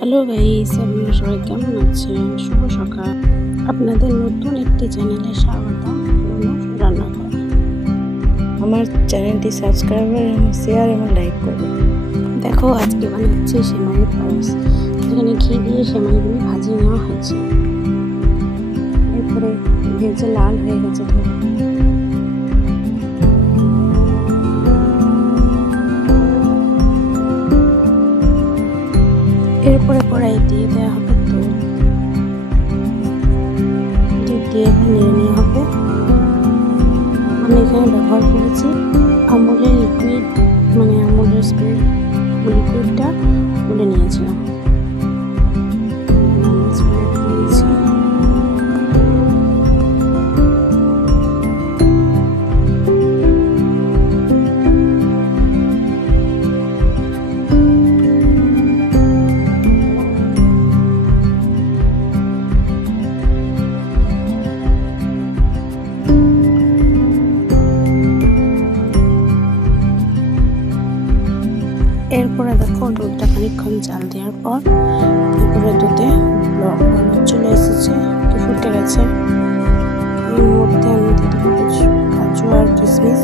Hello guys, আপনারা সবাই কেমন আছেন? শুভ সকাল। আপনাদের নতুন একটি চ্যানেলে স্বাগতম। রান্নাঘর। আমার চ্যানেলটি সাবস্ক্রাইব এবং শেয়ার এবং লাইক করবেন। দেখো, আজকে বানাচ্ছি সেমাইয়ের পায়েস। এখানে ঘি দিয়ে সেমাইগুলি ভাজিয়ে নেওয়া হয়েছে। এরপরে ভেজে লাল হয়ে গেছে ধরে। এরপরে কড়াই দিয়ে দেওয়া হবে দুধ দিয়ে নেড়ে নেওয়া হবে। আমি এখানে ব্যবহার করেছি আমুলের লিকুইড, মানে আমুলের স্প্রেড লিকুইডটা গুলে নিয়েছিলাম। এরপরে দেখো, দুধটা খানিকক্ষণ জাল দেওয়ার পর তারপরে দুধে হলুদ চলে এসেছে, ফুটে গেছে। এর মধ্যে আমি দিয়ে দেবো কাজু আর কিশমিশ।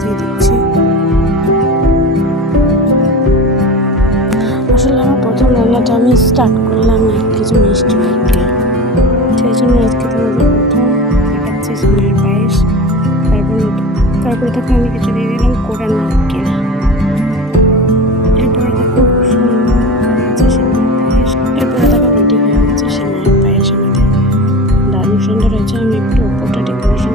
দিয়ে দিচ্ছি। আসলে আমার প্রথম রান্নাটা আমি স্টার্ট করলাম কিছু মিষ্টি দিয়ে, সেই জন্য আজকে তোমাদের প্রথম দেখাচ্ছি সেমাইয়ের পায়েস। তারপরে তখন আমি কিছু দিয়ে দিলাম কোড়া নারকেল। এরপরে দেখো সেমাইয়ের পায়েস। এরপরে দেখো রেডি হয়ে গেছে সেমাইয়ের পায়েস। আমাদের দারুণ সুন্দর হয়েছে। আমি একটু উপরটা ডেকোরেশন